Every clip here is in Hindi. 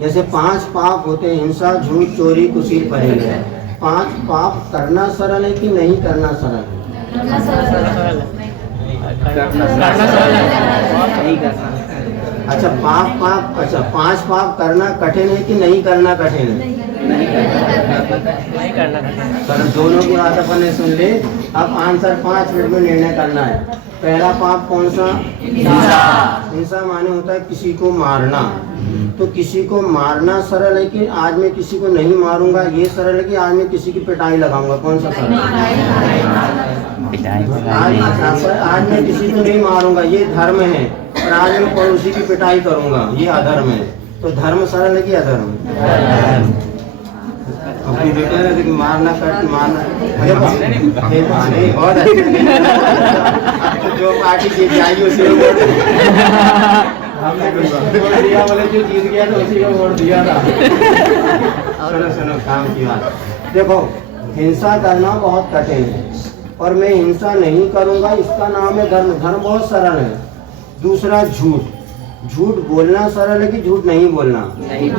जैसे 5 पाप होते हैं, हिंसा, झूठ, चोरी, कुशील, परहेज। 5 पाप करना सरल है कि नहीं करना सरल है? अच्छा, 5 पाप करना कठिन है कि नहीं करना कठिन है? सर दोनों की बात अपन ने सुन ली। अब आंसर 5 मिनट में निर्णय करना है। पहला पाप कौन सा? हिंसा माने होता है किसी को मारना। तो किसी को मारना सरल है कि आज मैं किसी को नहीं मारूंगा ये सरल है कि आज मैं किसी की पिटाई लगाऊंगा? कौन सा सरल? आज मैं किसी को नहीं मारूंगा ये धर्म है, और आज मैं पड़ोसी की पिटाई करूंगा ये अधर्म है। तो धर्म सरल है कि अधर्म? अपनी बेटे ने मारना मारना बहुत अच्छे। जो पार्टी जीत जाएगी उसी को वोट दिया, बोले जो जीत गया था उसी को वोट दिया था। सुनो काम की बात देखो, हिंसा करना बहुत कठिन है और मैं हिंसा नहीं करूंगा, इसका नाम है धर्म। धर्म बहुत सरल है। दूसरा झूठ बोलना सरल है कि झूठ नहीं बोलना? नहीं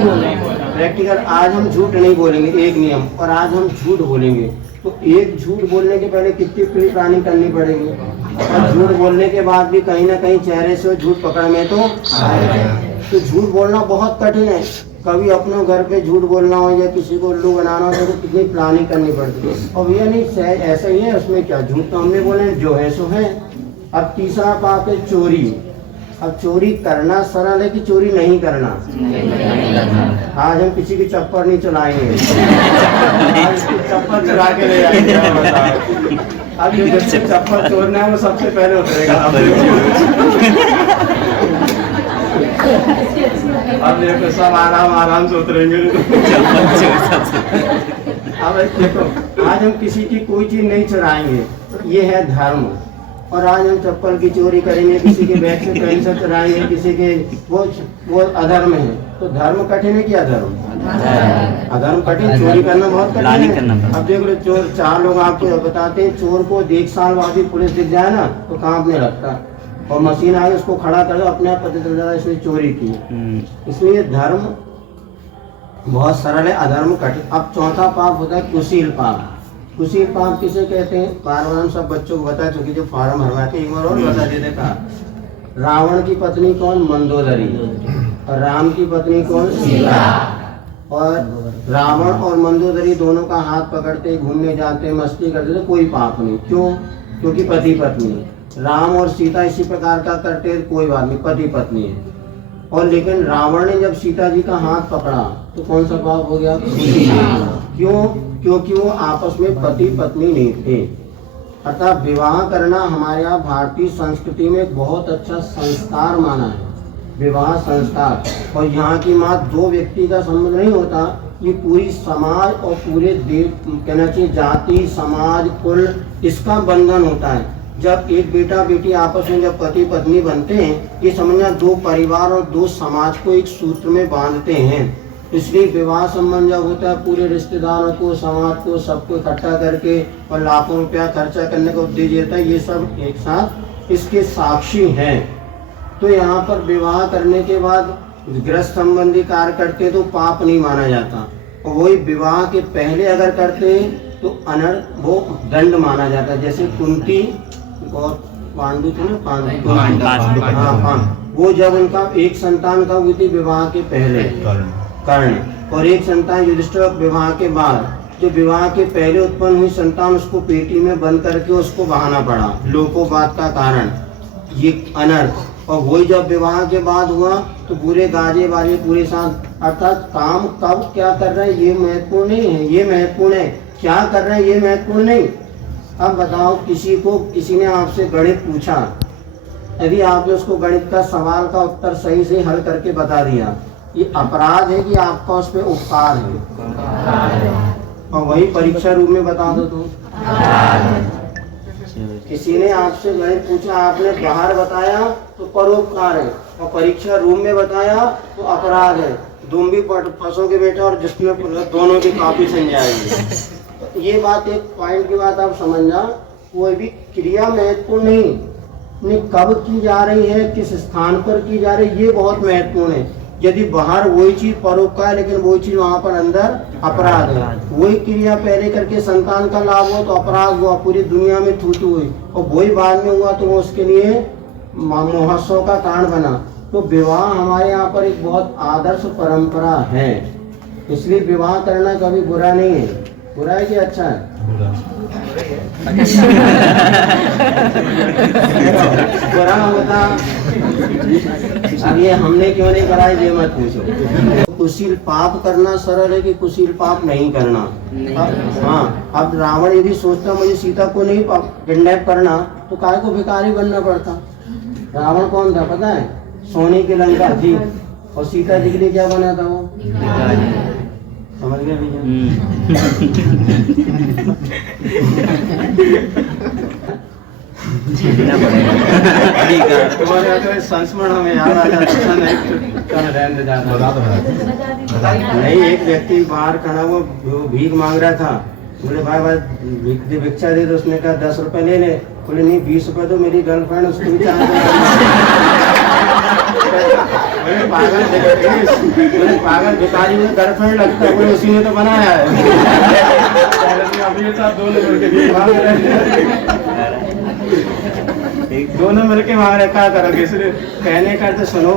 बोलना। प्रैक्टिकल आज हम झूठ नहीं बोलेंगे, एक नियम, और आज हम झूठ बोलेंगे। तो एक झूठ बोलने के पहले कितनी प्री प्लानिंग करनी पड़ेगी, और झूठ बोलने के बाद भी कहीं ना कहीं चेहरे से झूठ पकड़ में तो आएगा। तो झूठ बोलना बहुत कठिन है। कभी अपने घर पे झूठ बोलना हो या किसी को उल्लू बनाना हो तो कितनी प्लानिंग करनी पड़ती है। और ये नहीं सहज ऐसा ही है, उसमें क्या, झूठ तो हमने बोले जो है सो है। अब तीसरा पाप है चोरी। अब चोरी करना सरल है कि चोरी नहीं करना? आज हम किसी की चप्पल नहीं चलाएंगे, आज चप्पल चुरा के ले जाएंगे। अब जो जिससे चप्पल चोरना है वो सबसे पहले उतरेगा। अब देखो सब आराम से उतरेंगे। अब देखो आज हम किसी की कोई चीज नहीं चुराएंगे, ये है धर्म। और आज हम चप्पल की चोरी करेंगे, किसी के बैग से पेंसिल चुराएंगे, किसी के वो अधर्म है। तो धर्म कठिन है कि अधर्म? अधर्म कठिन। चोरी करना बहुत कठिन है। अब देख लो चोर, 4 लोग आपको बताते हैं, चोर को 1 साल बाद भी पुलिस दिख जाए ना तो कांपने लगता, और मशीन आगे उसको खड़ा कर दो अपने आप पता चल जाता है इसने चोरी की। इसलिए धर्म बहुत सरल है, अधर्म कठिन। अब चौथा पाप होता है कुशील पाप। कुशील पाप किसे कहते हैं? बार हम सब बच्चों को बता चुके, जो फार्म भरवाते एक बार और बता देते था। रावण की पत्नी कौन? मंदोदरी। और राम की पत्नी कौन? सीता। और रावण और मंदोदरी दोनों का हाथ पकड़ते घूमने जाते, मस्ती करते थे, कोई पाप नहीं। क्यों? क्योंकि पति पत्नी। राम और सीता इसी प्रकार का करते, कोई बात नहीं, पति पत्नी है। और लेकिन रावण ने जब सीता जी का हाथ पकड़ा तो कौन सा पाप हो गया? क्यों? क्योंकि वो आपस में पति पत्नी नहीं थे। अर्थात विवाह करना हमारे यहाँ भारतीय संस्कृति में एक बहुत अच्छा संस्कार माना है, विवाह संस्कार। और यहाँ की मात्र 2 व्यक्ति का संबंध नहीं होता, ये पूरी समाज और पूरे देश, कहना चाहिए जाति, समाज, कुल, इसका बंधन होता है। जब एक बेटा बेटी आपस में जब पति पत्नी बनते हैं, ये समझना 2 परिवार और 2 समाज को एक सूत्र में बांधते हैं। इसलिए विवाह संबंध जब होता है, पूरे रिश्तेदारों को, समाज को, सबको इकट्ठा करके और लाखों रुपया खर्चा करने का उद्देश्य होता है, ये सब एक साथ इसके साक्षी हैं। तो यहाँ पर विवाह करने के बाद गृहस्थ संबंधी कार्य करते तो पाप नहीं माना जाता, और वही विवाह के पहले अगर करते तो अनर्थ, वो दंड माना जाता है। जैसे कुंती और पांडु थे ना, वो जब उनका एक संतान का हुई थी विवाह के पहले कर्ण, और एक संतान युधिष्ठिर विवाह के बाद, जो विवाह के पहले उत्पन्न हुई संतान उसको पेटी में बंद करके उसको बहाना पड़ा, लोकोपात का कारण, ये अनर्थ। और वही जब विवाह के बाद हुआ तो पूरे गाजे बाजे पूरे साथ। अर्थात काम कब क्या कर रहे हैं ये महत्वपूर्ण नहीं है, ये महत्वपूर्ण है क्या कर रहे हैं ये महत्वपूर्ण नहीं। अब बताओ, किसी ने आपसे गणित पूछा, यदि आपने उसको गणित का सवाल का उत्तर सही से हल करके बता दिया, ये अपराध है कि आपका उस पर उपकार है? और वही परीक्षा रूप में बता दो तो किसी ने आपसे गणित पूछा, आपने बाहर बताया तो परोपकार है, और परीक्षा रूम में बताया तो अपराध है। तुम भी फंसोगे बेटा, और जिसमें दोनों की कॉपी सुन जाएगी। ये बात एक पॉइंट की बात आप समझना, कोई भी क्रिया महत्वपूर्ण नहीं, कब की जा रही है, किस स्थान पर की जा रही है, ये बहुत महत्वपूर्ण है। यदि बाहर वही चीज परोपकार है लेकिन वही चीज वहां पर अंदर अपराध है, वही क्रिया पहले करके संतान का लाभ हो तो अपराध हुआ, पूरी दुनिया में थूथू हुई, और वही बाद में हुआ तो वो उसके लिए महोत्सव का कारण बना। तो विवाह हमारे यहाँ पर एक बहुत आदर्श परंपरा है, इसलिए विवाह करना कभी बुरा नहीं है। बुरा है कि अच्छा है? बुरा होता अब ये हमने क्यों नहीं कराई ये मत पूछो। कुशील पाप करना सरल है कि कुशील पाप नहीं करना? हाँ, अब रावण यदि सोचता मुझे सीता को नहीं किडनैप करना तो काय को भिखारी बनना पड़ता। रावण कौन था पता है? सोने की लंका थी और सीता जी के लिए क्या बना था वो? समझ गए भैया? तुम्हारे तो संस्मरण हमें याद आ जाता नहीं। एक व्यक्ति बाहर खड़ा वो भीख मांग रहा था, बोले भाई भाई भिक्षा दे, तो उसने कहा 10 रुपए ले ले। बोले नहीं 20 रुपए तो मेरी गर्लफ्रेंड उसको भी पागल भिखारी में गर्लफ्रेंड लगता है, बोले उसी ने तो बनाया है। दोनों मिलके मांग रहे, क्या करोगे? इसलिए कहने का तो सुनो,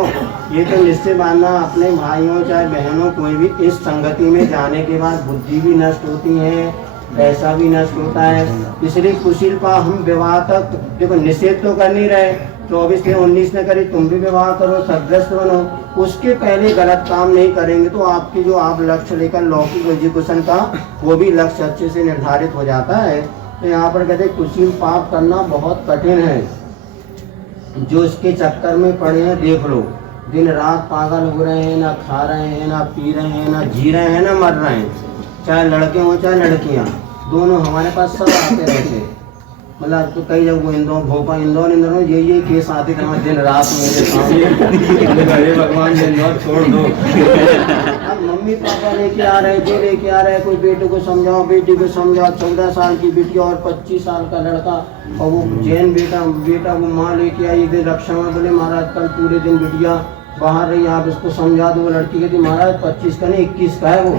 ये तो निश्चय मानना अपने भाइयों चाहे बहनों कोई भी इस संगति में जाने के बाद बुद्धि भी नष्ट होती है, पैसा भी नष्ट होता है। इसलिए कुशील पाप हम विवाह तक देखो निषेध तो कर नहीं रहे, 24 से 19 ने करी, तुम भी विवाह करो, सदग्रस्त बनो, उसके पहले गलत काम नहीं करेंगे तो आपके जो आप लक्ष्य लेकर लौकिक एजुकेशन का वो भी लक्ष्य अच्छे से निर्धारित हो जाता है। तो यहाँ पर कहते कुशील पाप करना बहुत कठिन है। जो इसके चक्कर में पड़े हैं देख लो, दिन रात पागल हो रहे हैं, ना खा रहे हैं, ना पी रहे हैं, ना जी रहे हैं, ना मर रहे हैं, चाहे लड़के हों चाहे लड़कियां, दोनों हमारे पास सब आते रहते हैं। मतलब तो कई जगह इंदौर भोपाल इंदौर ये केस आते थे दिन रात मेरे सामने। भगवान इंदौर छोड़ दो। अब मम्मी पापा लेके आ रहे, जो लेके आ रहे, कोई बेटे को समझाओ, बेटी को समझाओ, 14 साल की बेटी और 25 साल का लड़का, और वो जैन बेटा वो माँ लेके आई रक्षा में, बोले महाराज कल पूरे दिन बिटिया बाहर रही, आप इसको समझा दो। लड़की कहती महाराज 25 का नहीं 21 का है वो।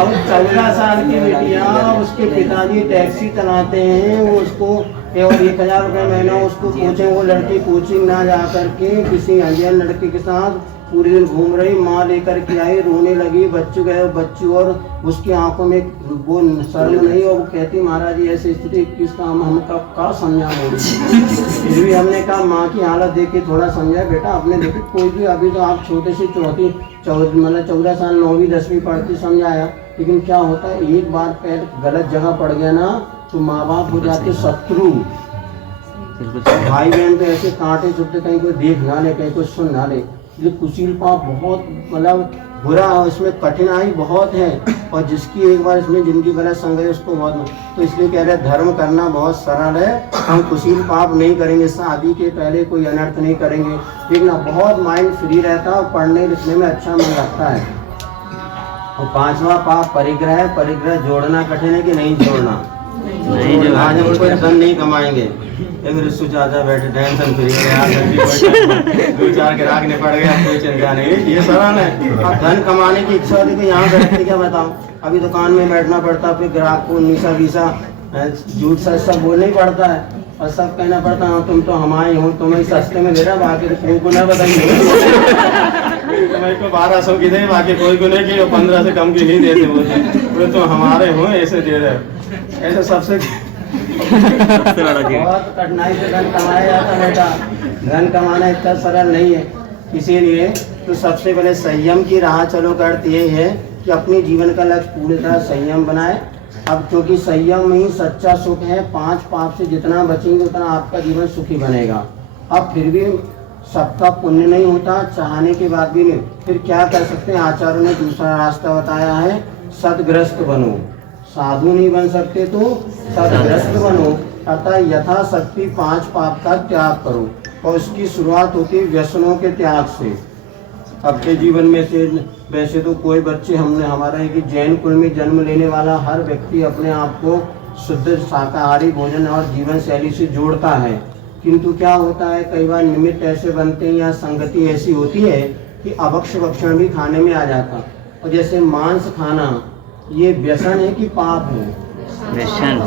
अब 14 साल की बेटिया, उसके पिताजी टैक्सी चलाते हैं, वो उसको केवल 1000 रुपये महीना उसको कोचिंग, वो लड़की कोचिंग ना जा करके किसी अनजान लड़के के साथ पूरे दिन घूम रही, माँ लेकर के आई, रोने लगी, बच्चे गए, बच्ची और उसकी आंखों में वो शर्म नहीं, और वो कहती महाराज जी ऐसी स्थिति किस काम हम कब का समझा बोली। फिर भी हमने कहा माँ की हालत देख के थोड़ा समझा बेटा, आपने देखो कोई भी अभी तो आप छोटे से 14 साल 9वीं 10वीं पढ़ती समझाया, लेकिन क्या होता है एक बार पैर गलत जगह पड़ गया ना तो माँ बाप हो जाते शत्रु। भाई बहन तो ऐसे कांटे चुपते, कहीं कोई देख ना ले, कहीं कोई सुन ना ले। ये कुशील पाप बहुत मतलब बुरा है, इसमें कठिनाई बहुत है, और जिसकी एक बार इसमें जिंदगी गलत संग है उसको बहुत। तो इसलिए कह रहे धर्म करना बहुत सरल है, हम कुशील पाप नहीं करेंगे, शादी के पहले कोई अनर्थ नहीं करेंगे, लेकिन बहुत माइंड फ्री रहता है और पढ़ने लिखने में अच्छा मन लगता है। और 5वां पाप परिग्रह है। परिग्रह जोड़ना कठिन है कि नहीं जोड़ना? नहीं, आज हम कोई धन नहीं कमाएंगे, रिश्तु चाचा बैठे टेंशन फ्री है, 2-4 ग्राहक ने पड़ गया, कोई चिंता नहीं, ये सरल है। अब धन कमाने की इच्छा होती है तो यहाँ बैठते क्या बताओ, अभी दुकान में बैठना पड़ता, फिर ग्राहक को नीसा वीसा झूठ सच सब बोलना ही पड़ता है, और सब कहना पड़ता है तुम तो हमारे हो, तुम्हें सस्ते में दे रहा, बाकी तो को ना बताइए। तुम्हें को 1200 की दे, बाकी कोई को नहीं की, 15 से कम की नहीं देते, बोलते तो हमारे हो ऐसे दे रहे। ऐसे सबसे बहुत कठिनाई से धन कमाया जाता है बेटा, धन कमाना इतना सरल नहीं है। इसीलिए तो सबसे पहले संयम की राह चलो का अर्थ ये है कि अपने जीवन का लक्ष्य पूरी तरह संयम बनाए। अब क्योंकि संयम में ही सच्चा सुख है, 5 पाप से जितना बचेंगे उतना आपका जीवन सुखी बनेगा। अब फिर भी सबका पुण्य नहीं होता, चाहने के बाद भी नहीं, फिर क्या कर सकते हैं? आचार्यों ने दूसरा रास्ता बताया है, सदग्रस्त बनो। साधु नहीं बन सकते तो सदग्रस्त बनो, अतः यथाशक्ति 5 पाप का त्याग करो, और उसकी शुरुआत होती है व्यसनों के त्याग से। अपने जीवन में से वैसे तो कोई बच्चे हमने हमारा है कि जैन कुल में जन्म लेने वाला हर व्यक्ति अपने आप को शुद्ध शाकाहारी भोजन और जीवन शैली से जोड़ता है, किंतु क्या होता है कई बार निमित्त ऐसे बनते हैं या संगति ऐसी होती है कि अभक्ष्य भक्षण भी खाने में आ जाता। और जैसे मांस खाना ये व्यसन है कि पाप है? व्यसन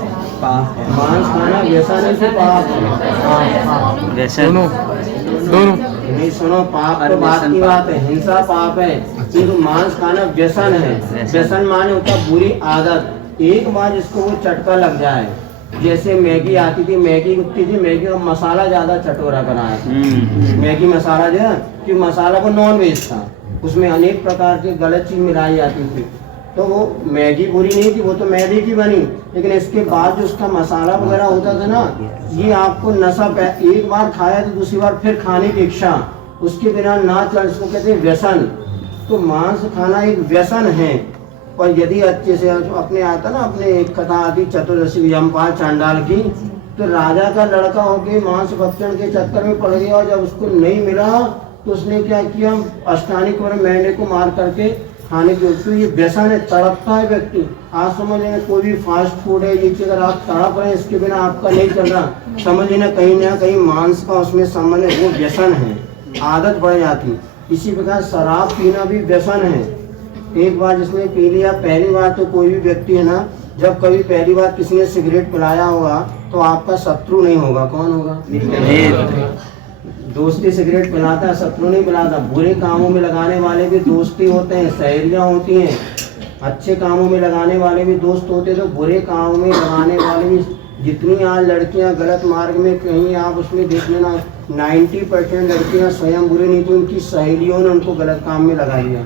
पाप है। मांस खाना व्यसन है कि पाप है? व्यसन दोनों नहीं सुनो, पाप तो बात की बात है, हिंसा पाप है, किंतु मांस खाना व्यसन है। व्यसन माने होता बुरी आदत। एक बार जिसको वो चटका लग जाए, जैसे मैगी आती थी, मैगी उठती थी, मैगी का मसाला ज्यादा चटोरा बनाया, मैगी मसाला जो है कि मसाला को नॉन वेज था, उसमें अनेक प्रकार की गलत चीज मिलाई जाती थी, तो वो मैगी बुरी नहीं थी, वो तो मैदे की बनी, लेकिन इसके बाद जो उसका मसाला वगैरह होता था ना, ये आपको नशा एक बार खाया तो दूसरी बार फिर खाने की इच्छा, उसके बिना ना चल, इसको कहते हैं व्यसन। तो मांस खाना एक व्यसन है। और यदि अच्छे से अपने आता ना, अपने एक कथा आती चतुर्दशी यमपाल चांडाल की, तो राजा का लड़का होके मांस भक्षण के चक्कर में पड़ गया, और जब उसको नहीं मिला तो उसने क्या किया, अष्टानी को मेंढे को मार करके खाने की। तो ये व्यसन है, तड़पता है व्यक्ति। आज समझ लेना कोई भी फास्ट फूड है, ये अगर आप तड़प रहे हैं, इसके बिना आपका नहीं चल रहा, समझ लेना कहीं ना कहीं मांस का उसमें संबंध है, वो व्यसन है, आदत बढ़ जाती। इसी प्रकार शराब पीना भी व्यसन है। एक बार जिसने पी लिया, पहली बार तो कोई भी व्यक्ति है ना, जब कभी पहली बार किसी ने सिगरेट पिलाया होगा तो आपका शत्रु नहीं होगा, कौन होगा? दोस्ती सिगरेट पिलाता है, शत्रु नहीं पिलाता। बुरे कामों में लगाने वाले भी दोस्ती होते हैं, सहेलियां होती हैं। अच्छे कामों में लगाने वाले भी दोस्त होते हैं, तो बुरे कामों में लगाने वाले भी, जितनी आज लड़कियां गलत मार्ग में, कहीं आप उसमें देख लेना 90% लड़कियां स्वयं बुरी नहीं, तो उनकी सहेलियों ने उनको गलत काम में लगाई है।